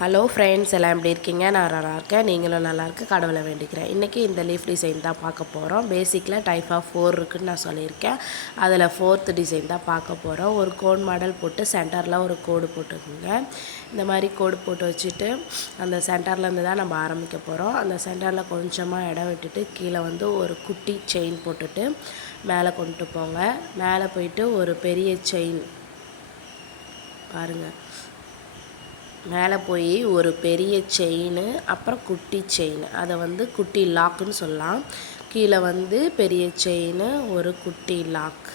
Hello friends, எல்லாம் எப்படி இருக்கீங்க? நான் நல்லா இருக்கேன். நீங்களும் நல்லா இருக்க கடவுளை வேண்டிக்கிறேன். இன்றைக்கி இந்த லீஃப் டிசைன் தான் பார்க்க போகிறோம். பேசிக்கில் டைப் ஆஃப் 4 இருக்குதுன்னு நான் சொல்லியிருக்கேன். அதில் 4th டிசைன் தான் பார்க்க போகிறோம். ஒரு கோன் மாடல் போட்டு சென்டரில் ஒரு கோடு போட்டுக்கோங்க. இந்த மாதிரி கோடு போட்டு வச்சுட்டு அந்த சென்டர்லேருந்து தான் நம்ம ஆரம்பிக்க போகிறோம். அந்த சென்டரில் கொஞ்சமாக இடம் விட்டுட்டு கீழே வந்து ஒரு குட்டி செயின் போட்டுட்டு மேலே கொண்டு போங்க. மேலே போயிட்டு ஒரு பெரிய செயின் பாருங்கள், மேலே போய் ஒரு பெரிய செயின், அப்புறம் குட்டி செயின், அதை வந்து குட்டி லாக்குன்னு சொல்லலாம். கீழே வந்து பெரிய செயின், ஒரு குட்டி லாக்.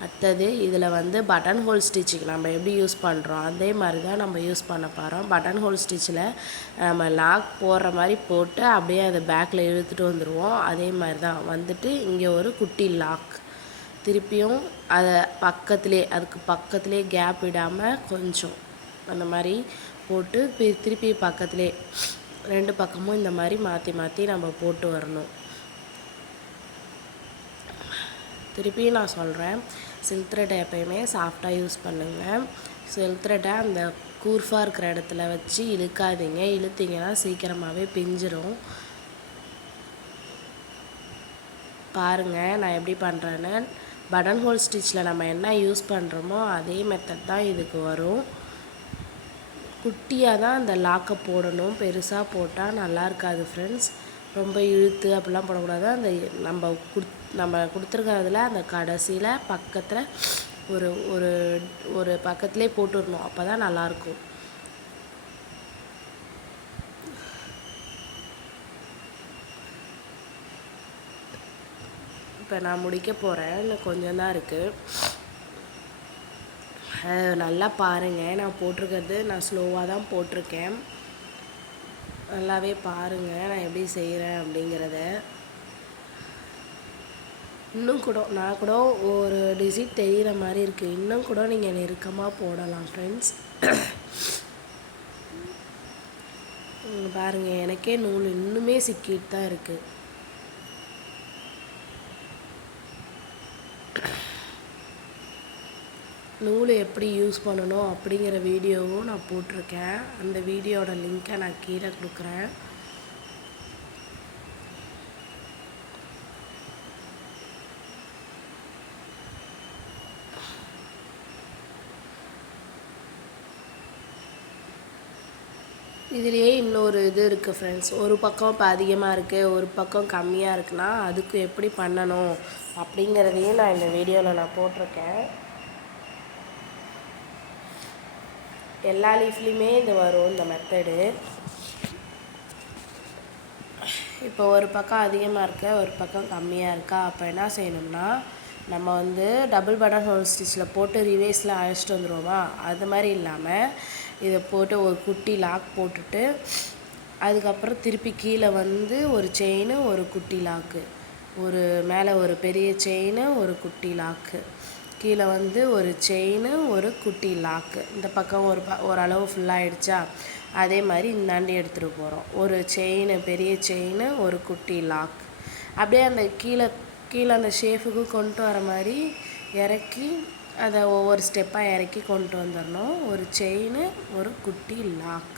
அடுத்தது இதில் வந்து பட்டன் ஹோல் ஸ்டிச்சுக்கு நம்ம எப்படி யூஸ் பண்ணுறோம் அதே மாதிரி தான் நம்ம யூஸ் பண்ண போகிறோம். பட்டன் ஹோல் ஸ்டிச்சில் நம்ம லாக் போடுற மாதிரி போட்டு அப்படியே அதை பேக்கில் இழுத்துட்டு வந்துடுவோம். அதே மாதிரி தான் வந்துட்டு இங்கே ஒரு குட்டி லாக். திருப்பியும் அதை அதுக்கு பக்கத்துலேயே கேப் விடாமல் கொஞ்சம் அந்த மாதிரி போட்டு திருப்பி பக்கத்துலேயே 2 பக்கமும் இந்த மாதிரி மாற்றி மாற்றி நம்ம போட்டு வரணும். திருப்பியும் நான் சொல்கிறேன், சில்க் த்ரெட்டை எப்போயுமே சாஃப்டாக யூஸ் பண்ணுங்கள். சில்க் த்ரெட்டை அந்த கூர்ஃபாக இருக்கிற இடத்துல வச்சு இழுக்காதீங்க. இழுத்தீங்கன்னா சீக்கிரமாகவே பிஞ்சிரும். பாருங்கள் நான் எப்படி பண்ணுறேன்னு. பட்டன் ஹோல் ஸ்டிச்சில் நம்ம என்ன யூஸ் பண்ணுறோமோ அதே மெத்தட் தான் இதுக்கு வரும். குட்டியாக தான் அந்த லாக்கை போடணும். பெருசாக போட்டால் நல்லா இருக்காது ஃப்ரெண்ட்ஸ். ரொம்ப இழுத்து அப்படிலாம் போடக்கூடாது. அந்த நம்ம கொடுத்துருக்கிறதுல அந்த கடைசியில் பக்கத்தில் ஒரு ஒரு ஒரு பக்கத்துலேயே போட்டுடணும். அப்போ தான் நல்லாயிருக்கும். இப்போ நான் முடிக்க போகிறேன். இன்னும் கொஞ்சம் தான் இருக்குது. நல்லா பாருங்கள். நான் போட்டிருக்கிறது நான் ஸ்லோவாக தான் போட்டிருக்கேன். நல்லாவே பாருங்கள் நான் எப்படி செய்கிறேன் அப்படிங்கிறத. இன்னும் கூட நான் கூட ஒரு டிசைன் தெரிகிற மாதிரி இருக்குது. இன்னும் கூட நீங்கள் நெருக்கமாக போடலாம் ஃப்ரெண்ட்ஸ். பாருங்கள், எனக்கே நூல் இன்னுமே சிக்கிட்டு தான் இருக்குது. நூல் எப்படி யூஸ் பண்ணணும் அப்படிங்கிற வீடியோவும் நான் போட்டிருக்கேன். அந்த வீடியோட லிங்க்கை நான் கீழே கொடுக்குறேன். இதுலேயே இன்னொரு இது இருக்குது ஃப்ரெண்ட்ஸ். ஒரு பக்கம் இப்போ அதிகமாக இருக்குது, ஒரு பக்கம் கம்மியாக இருக்குன்னா அதுக்கு எப்படி பண்ணணும் அப்படிங்கிறதையும் நான் இந்த வீடியோவில் நான் போட்டிருக்கேன். எல்லா லீஃப்லேயுமே இது வரும் இந்த மெத்தடு. இப்போ ஒரு பக்கம் அதிகமாக இருக்க, ஒரு பக்கம் கம்மியாக இருக்கா, அப்போ என்ன செய்யணும்னா நம்ம வந்து டபுள் பட்டன் ஹோல் ஸ்டிச்சில் போட்டு ரிவேஸில் அழைச்சிட்டு வந்துடுவோமா, அது மாதிரி இல்லாமல் இதை போட்டு ஒரு குட்டி லாக் போட்டுட்டு அதுக்கப்புறம் திருப்பி கீழே வந்து ஒரு செயின், ஒரு குட்டி லாக்கு, ஒரு மேலே ஒரு பெரிய செயின், ஒரு குட்டி லாக்கு, கீழே வந்து ஒரு செயின், ஒரு குட்டி லாக்கு. இந்த பக்கம் ஓரளவு ஃபுல்லாகிடுச்சா, அதே மாதிரி இந்தாண்டி எடுத்துகிட்டு போகிறோம். ஒரு செயின், பெரிய செயின், ஒரு குட்டி லாக். அப்படியே அந்த கீழே அந்த ஷேஃபுக்கு கொண்டு வர மாதிரி இறக்கி அதை ஒவ்வொரு ஸ்டெப்பாக இறக்கி கொண்டு வந்துடணும். ஒரு செயின், ஒரு குட்டி லாக்.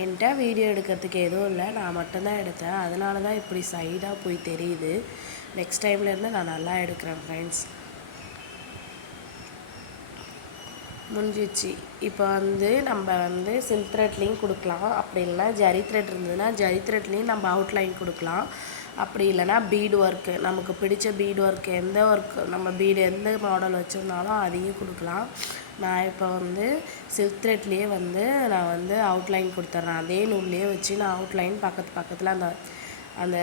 என்கிட்ட வீடியோ எடுக்கிறதுக்கு எதுவும் இல்லை, நான் மட்டும்தான் எடுத்தேன். அதனால தான் இப்படி சைடாக போய் தெரியுது. நெக்ஸ்ட் டைம்லேருந்து நான் நல்லா எடுக்கிறேன் ஃப்ரெண்ட்ஸ். முடிஞ்சிச்சு. இப்போ வந்து நம்ம வந்து சில்க் த்ரெட்லேயும் கொடுக்கலாம். அப்படி இல்லைனா ஜரி த்ரெட் இருந்ததுன்னா ஜரி த்ரெட்லேயும் நம்ம அவுட்லைன் கொடுக்கலாம். அப்படி இல்லைனா பீடு ஒர்க்கு, நமக்கு பிடிச்ச பீடு ஒர்க், எந்த ஒர்க் நம்ம பீடு எந்த மாடல் வச்சுருந்தாலும் அதையும் கொடுக்கலாம். நான் இப்போ வந்து சில்க் த்ரெட்லேயே வந்து நான் வந்து அவுட்லைன் கொடுத்துட்றேன். அதே நூல்லையே வச்சு நான் அவுட்லைன் பக்கத்தில் அந்த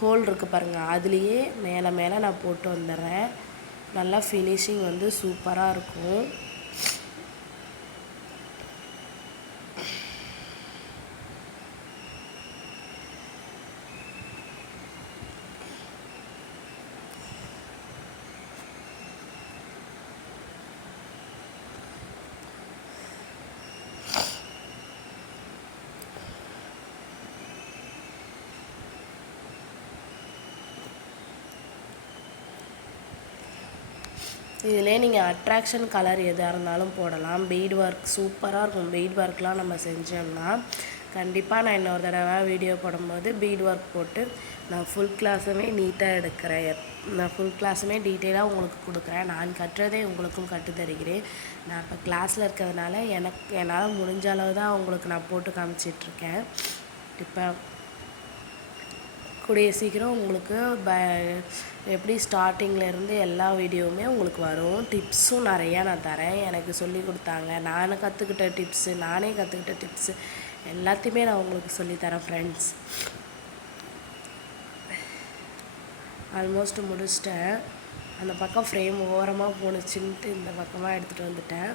ஹோல் இருக்குது பாருங்கள், அதுலேயே மேலே நான் போட்டு வந்துடுறேன். நல்லா ஃபினிஷிங் வந்து சூப்பராக இருக்கும். இதிலே நீங்கள் அட்ராக்ஷன் கலர் எதாக இருந்தாலும் போடலாம். பீட் ஒர்க் சூப்பராக இருக்கும். பீட் ஒர்க்லாம் நம்ம செஞ்சோம்னா கண்டிப்பாக நான் இன்னொரு தடவை வீடியோ போடும்போது பீட் ஒர்க் போட்டு நான் ஃபுல் கிளாஸுமே நீட்டாக எடுக்கிறேன். நான் ஃபுல் கிளாஸுமே டீட்டெயிலாக உங்களுக்கு கொடுக்குறேன். நான் கட்டுறதே உங்களுக்கும் கற்று தருகிறேன். நான் இப்போ கிளாஸில் இருக்கிறதுனால என்னால் முடிஞ்ச அளவு தான் உங்களுக்கு நான் போட்டு காமிச்சிட்ருக்கேன். இப்போ கூடிய சீக்கிரம் உங்களுக்கு எப்படி ஸ்டார்டிங்லேருந்து எல்லா வீடியோவுமே உங்களுக்கு வரும். டிப்ஸும் நிறையா நான் தரேன். எனக்கு சொல்லி கொடுத்தாங்க, நானே கற்றுக்கிட்ட டிப்ஸு எல்லாத்தையுமே நான் உங்களுக்கு சொல்லித்தரேன் ஃப்ரெண்ட்ஸ். ஆல்மோஸ்ட் முடிச்சிட்டேன். அந்த பக்கம் ஃப்ரேம் ஓரமாக போணுச்சுன்ட்டு இந்த பக்கமாக எடுத்துகிட்டு வந்துட்டேன்.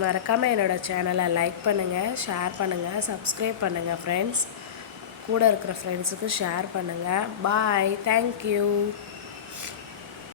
மறக்காமல் என்னோடய சேனலை லைக் பண்ணுங்கள், ஷேர் பண்ணுங்கள், சப்ஸ்கிரைப் பண்ணுங்கள் ஃப்ரெண்ட்ஸ். கூட இருக்கிற ஃப்ரெண்ட்ஸுக்கு ஷேர் பண்ணுங்கள். பாய், தேங்க்யூ.